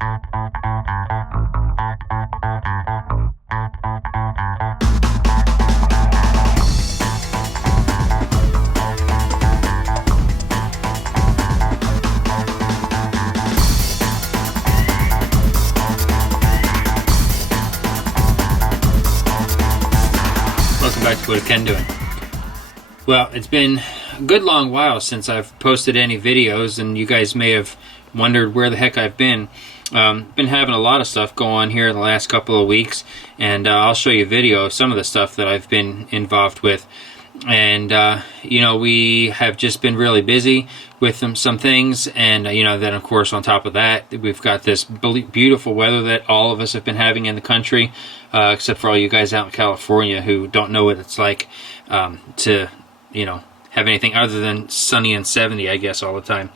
Welcome back to WhatIsKenDoing. Well, it's been a good long while since I've posted any videos, and you guys may have wondered where the heck I've been. Been having a lot of stuff go on here the last couple of weeks, and I'll show you a video of some of the stuff that I've been involved with. And you know, we have just been really busy with some things, and you know, then of course on top of that, we've got this beautiful weather that all of us have been having in the country, except for all you guys out in California who don't know what it's like to, you know, have anything other than sunny and 70, I guess, all the time.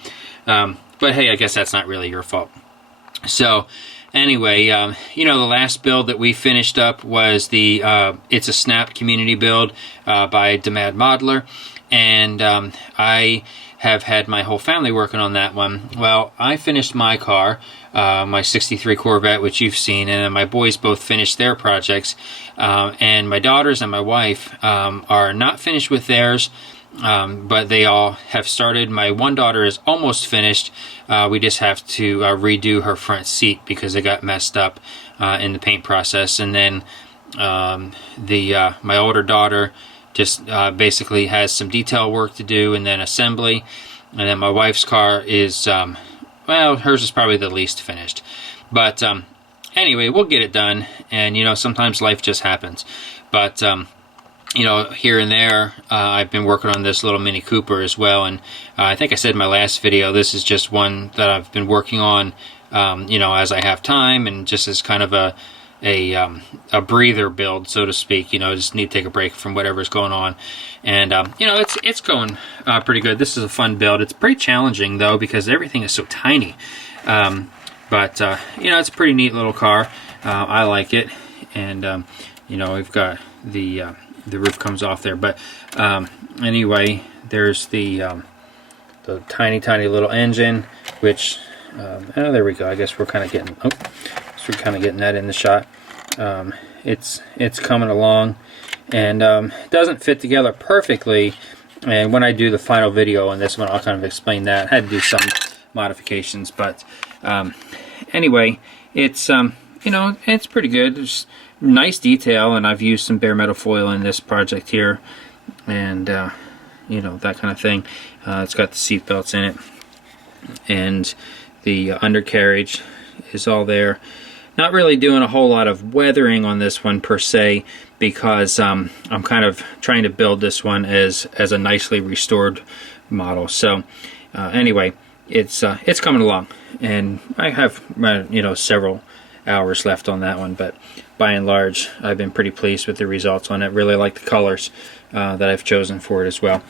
But hey, I guess that's not really your fault. So anyway, you know, the last build that we finished up was the It's a Snap community build by Demad Modeler, and I have had my whole family working on that one. Well, I finished my car, my 63 Corvette, which you've seen, and then my boys both finished their projects, and my daughters and my wife are not finished with theirs, but they all have started. My one daughter is almost finished. We just have to redo her front seat because it got messed up in the paint process. And then my older daughter just basically has some detail work to do, and then assembly. And then my wife's car is, well, hers is probably the least finished. But anyway, we'll get it done. And, you know, sometimes life just happens. But you know, here and there, I've been working on this little Mini Cooper as well, and I think I said in my last video, this is just one that I've been working on, you know, as I have time, and just as kind of a breather build, so to speak. You know, I just need to take a break from whatever's going on, and you know, it's going pretty good. This is a fun build. It's pretty challenging though because everything is so tiny, but you know, it's a pretty neat little car. I like it, and you know, we've got the roof comes off there, but anyway, there's the tiny little engine, which oh, there we go. I guess we're kind of getting that in the shot. It's coming along, and it doesn't fit together perfectly, and when I do the final video on this one, I'll kind of explain that. I had to do some modifications, but anyway, it's you know, it's pretty good. There's nice detail, and I've used some bare metal foil in this project here, and you know, that kind of thing. It's got the seat belts in it, and the undercarriage is all there. Not really doing a whole lot of weathering on this one per se, because I'm kind of trying to build this one as a nicely restored model. So anyway, it's coming along, and I have you know, several hours left on that one, but by and large, I've been pretty pleased with the results on it. Really like the colors that I've chosen for it as well.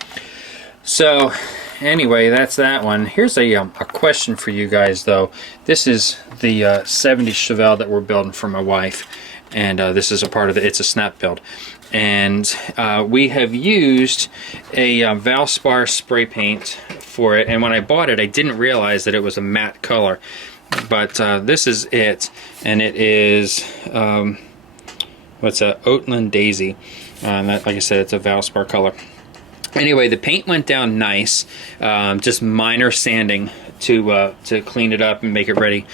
So anyway, that's that one. Here's a question for you guys though. This is the 70 Chevelle that we're building for my wife, and this is a part of the It's a Snap build. And we have used a Valspar spray paint for it, and when I bought it, I didn't realize that it was a matte color. But this is it, and it is what's a Oatland Daisy. That, like I said, it's a Valspar color. Anyway, the paint went down nice, just minor sanding to clean it up and make it ready.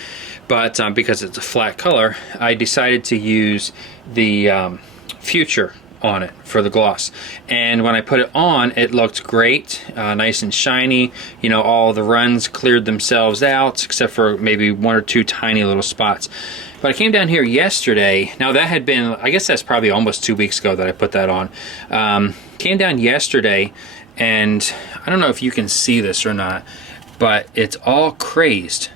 But because it's a flat color, I decided to use the Future on it for the gloss, and when I put it on, it looked great, nice and shiny. You know, all the runs cleared themselves out except for maybe one or two tiny little spots. But I came down here yesterday. Now that had been, I guess that's probably almost 2 weeks ago that I put that on. Came down yesterday, and I don't know if you can see this or not, but it's all crazed.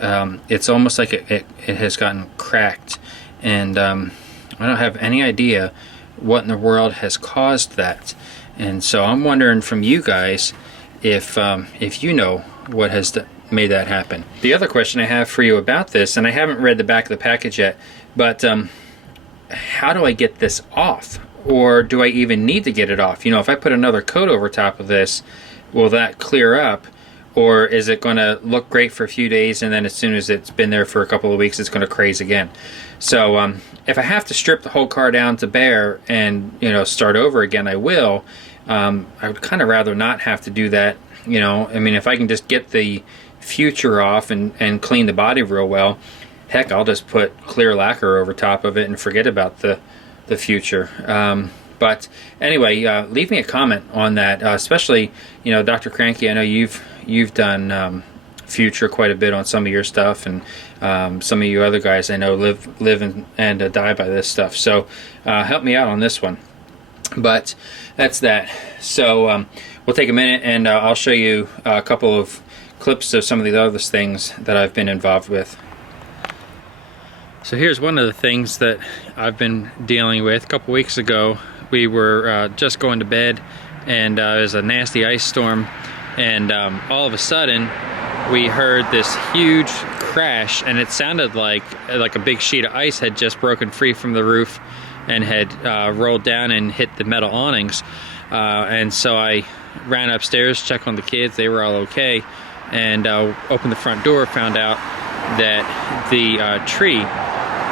It's almost like it has gotten cracked, and I don't have any idea what in the world has caused that. And so I'm wondering from you guys if you know what has made that happen. The other question I have for you about this, and I haven't read the back of the package yet, but how do I get this off? Or do I even need to get it off? You know, if I put another coat over top of this, will that clear up? or is it going to look great for a few days and then as soon as it's been there for a couple of weeks it's going to craze again? So if I have to strip the whole car down to bare and start over again, I will. I would kind of rather not have to do that. I mean, if I can just get the future off and clean the body real well, heck, I'll just put clear lacquer over top of it and forget about the future. But anyway, leave me a comment on that, especially, Dr. Cranky, I know you've done future quite a bit on some of your stuff, and some of you other guys I know live and die by this stuff. So help me out on this one. But that's that. So we'll take a minute and I'll show you a couple of clips of some of the other things that I've been involved with. So here's one of the things that I've been dealing with. A couple weeks ago, we were just going to bed, and it was a nasty ice storm, and all of a sudden we heard this huge crash, and it sounded like a big sheet of ice had just broken free from the roof and had rolled down and hit the metal awnings. And so I ran upstairs, checked on the kids, they were all okay, and opened the front door, found out that the tree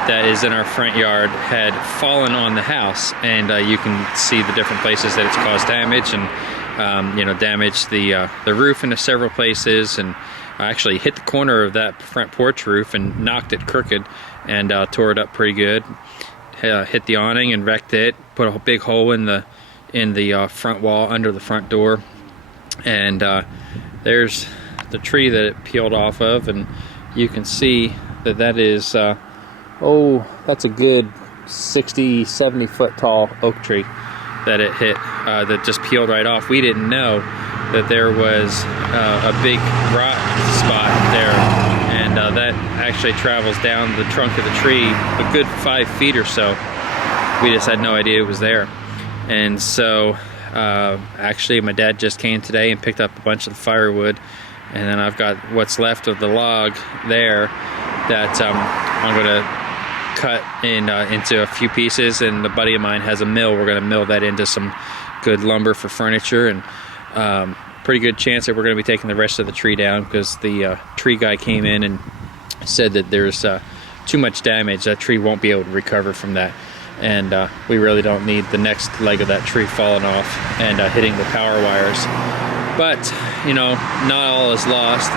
that is in our front yard had fallen on the house, and you can see the different places that it's caused damage, and damaged the roof into several places, and actually hit the corner of that front porch roof and knocked it crooked and tore it up pretty good. Hit the awning and wrecked it, put a big hole in the front wall under the front door, and there's the tree that it peeled off of, and you can see that is that's a good 60-70 foot tall oak tree that it hit, that just peeled right off. We didn't know that there was a big rot spot there, and that actually travels down the trunk of the tree a good 5 feet or so. We just had no idea it was there. And so actually my dad just came today and picked up a bunch of the firewood, and then I've got what's left of the log there that I'm going to cut into a few pieces, and a buddy of mine has a mill. We're going to mill that into some good lumber for furniture, and pretty good chance that we're going to be taking the rest of the tree down, because the tree guy came in and said that there's too much damage. That tree won't be able to recover from that, and we really don't need the next leg of that tree falling off and hitting the power wires. But not all is lost.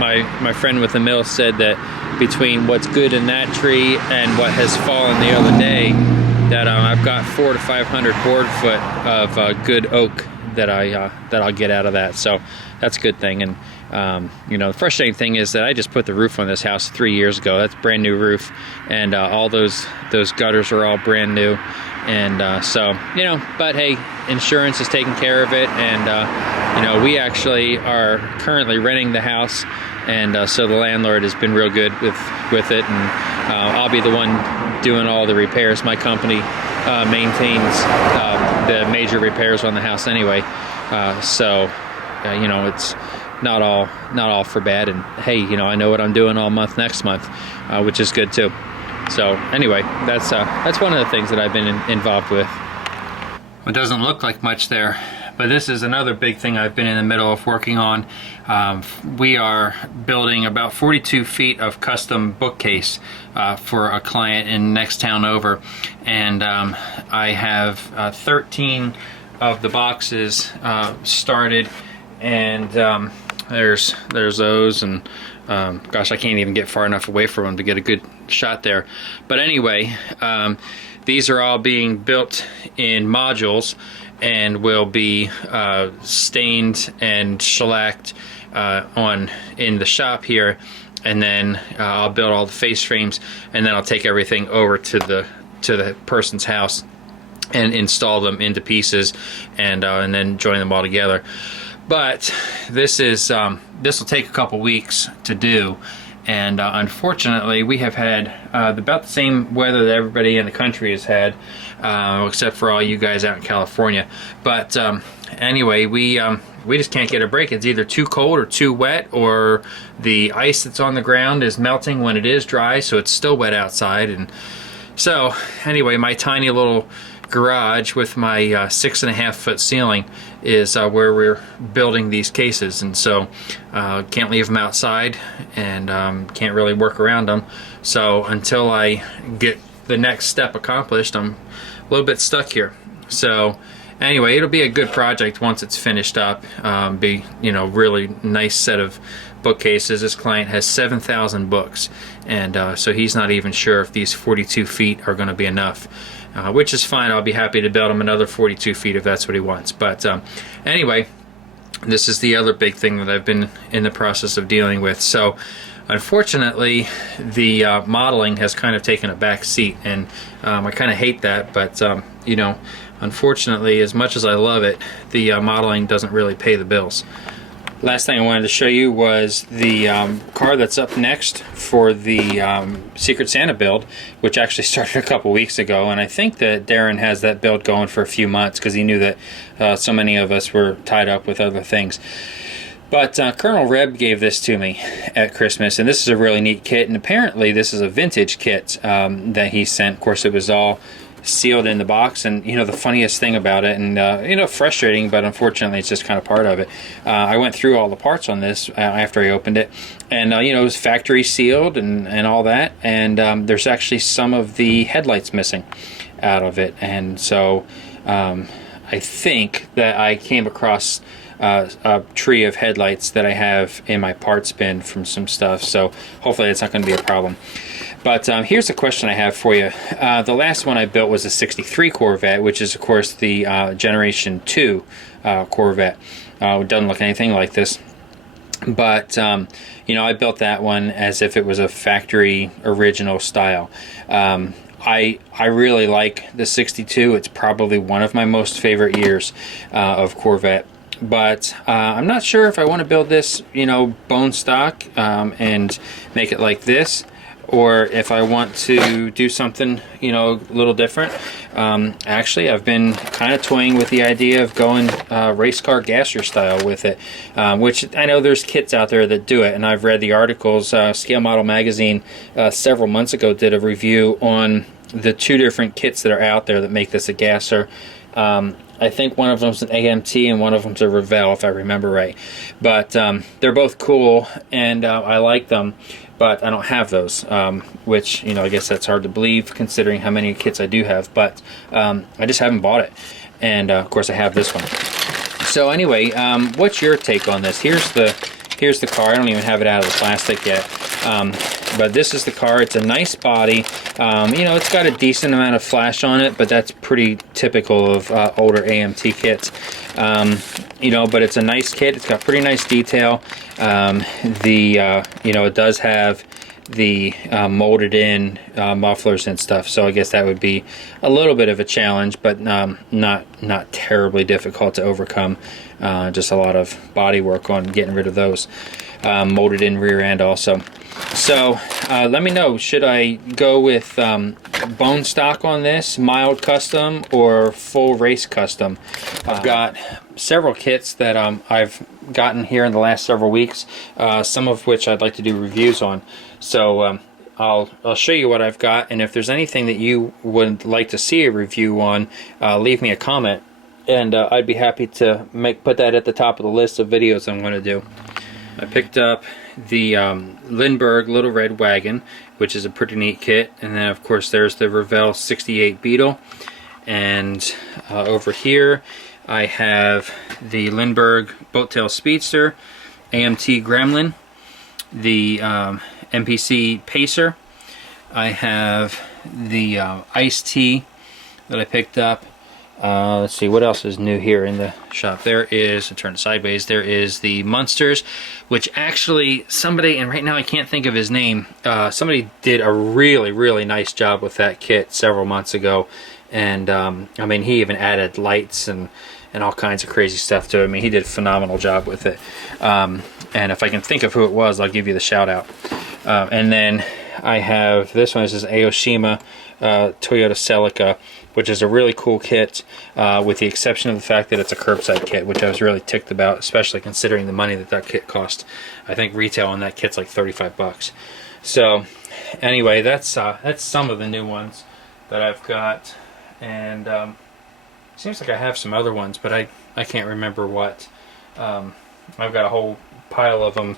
My friend with the mill said that between what's good in that tree and what has fallen the other day, that I've got 400 to 500 board foot of good oak that I'll get out of that. So that's a good thing. And the frustrating thing is that I just put the roof on this house 3 years ago. That's a brand new roof, and all those gutters are all brand new. And but hey, insurance is taking care of it, and we actually are currently renting the house, and so the landlord has been real good with it, and I'll be the one doing all the repairs. My company maintains the major repairs on the house anyway, so it's not all for bad. And hey, I know what I'm doing all month next month, which is good too. So anyway, that's one of the things that I've been involved with. It doesn't look like much there, but this is another big thing I've been in the middle of working on. We are building about 42 feet of custom bookcase for a client in the next town over, and I have 13 of the boxes started, and there's those, and gosh, I can't even get far enough away from them to get a good shot there. But anyway, these are all being built in modules and will be stained and shellacked in the shop here, and then I'll build all the face frames, and then I'll take everything over to the person's house and install them into pieces, and then join them all together. But this will take a couple weeks to do, and unfortunately we have had about the same weather that everybody in the country has had, except for all you guys out in California. But anyway, we just can't get a break. It's either too cold or too wet, or the ice that's on the ground is melting when it is dry, so it's still wet outside. And so anyway, my tiny little garage with my 6.5 foot ceiling is where we're building these cases, and so can't leave them outside, and can't really work around them. So until I get the next step accomplished, I'm a little bit stuck here. So anyway, it'll be a good project once it's finished up. Be, you know, really nice set of bookcases. This client has 7,000 books, and so he's not even sure if these 42 feet are going to be enough, which is fine. I'll be happy to build him another 42 feet if that's what he wants. But anyway, this is the other big thing that I've been in the process of dealing with. So unfortunately, the modeling has kind of taken a back seat, and I kind of hate that, but you know, unfortunately, as much as I love it, the modeling doesn't really pay the bills. Last thing I wanted to show you was the car that's up next for the Secret Santa build, which actually started a couple weeks ago, and I think that Darren has that build going for a few months because he knew that so many of us were tied up with other things. But Colonel Reb gave this to me at Christmas, and this is a really neat kit, and apparently this is a vintage kit that he sent. Of course, it was all sealed in the box, and you know, the funniest thing about it, and you know, frustrating, but unfortunately it's just kind of part of it, I went through all the parts on this after I opened it, and you know, it was factory sealed and all that, and there's actually some of the headlights missing out of it, and so I think that I came across a tree of headlights that I have in my parts bin from some stuff, so hopefully it's not going to be a problem. But here's a question I have for you. The last one I built was a 63 Corvette, which is of course the Generation 2 Corvette. It doesn't look anything like this, but you know, I built that one as if it was a factory original style. I really like the 62. It's probably one of my most favorite years of Corvette. But I'm not sure if I want to build this, you know, bone stock and make it like this, or if I want to do something, you know, a little different. Actually, I've been kind of toying with the idea of going race car gasser style with it, which I know there's kits out there that do it, and I've read the articles. Scale Model Magazine several months ago did a review on the two different kits that are out there that make this a gasser. I think one of them's an AMT and one of them's a Revell, if I remember right. But they're both cool, and I like them, but I don't have those, which, you know, I guess that's hard to believe considering how many kits I do have, but I just haven't bought it. And of course I have this one. So anyway, what's your take on this? Here's the car. I don't even have it out of the plastic yet. But this is the car. It's a nice body. You know, it's got a decent amount of flash on it, but that's pretty typical of older AMT kits. You know, but it's a nice kit. It's got pretty nice detail. You know, it does have the molded in mufflers and stuff, so I guess that would be a little bit of a challenge, but not terribly difficult to overcome. Just a lot of body work on getting rid of those. Molded in rear end also. So let me know, should I go with bone stock on this, mild custom, or full race custom? I've got several kits that I've gotten here in the last several weeks, some of which I'd like to do reviews on. So I'll show you what I've got, and if there's anything that you would like to see a review on, leave me a comment, and I'd be happy to put that at the top of the list of videos I'm going to do. I picked up the Lindbergh Little Red Wagon, which is a pretty neat kit, and then of course there's the Revell 68 Beetle, and over here I have the Lindbergh Boattail Speedster, AMT Gremlin, the MPC Pacer. I have the Ice-T that I picked up. Let's see, what else is new here in the shop? There is, turn it sideways, there is the Munsters, which actually somebody, and right now I can't think of his name, somebody did a really nice job with that kit several months ago, and I mean, he even added lights and all kinds of crazy stuff to it. I mean, he did a phenomenal job with it, and if I can think of who it was, I'll give you the shout out. And then I have this one. This is Aoshima Toyota Celica, which is a really cool kit, with the exception of the fact that it's a curbside kit, which I was really ticked about, especially considering the money that kit cost. I think retail on that kit's like 35 bucks. So anyway, that's some of the new ones that I've got. and seems like I have some other ones, but I can't remember what. I've got a whole pile of them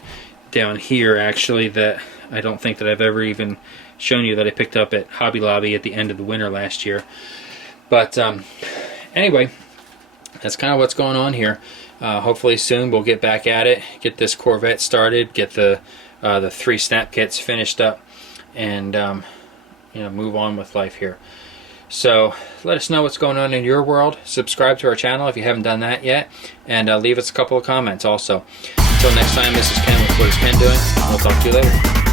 down here actually that I don't think that I've ever even shown you, that I picked up at Hobby Lobby at the end of the winter last year. But anyway, that's kind of what's going on here. Hopefully soon we'll get back at it, get this Corvette started, get the 3 snap kits finished up, and move on with life here. So let us know what's going on in your world. Subscribe to our channel if you haven't done that yet, and leave us a couple of comments also. Until next time, this is Ken with What Is Ken Doing. We'll talk to you later.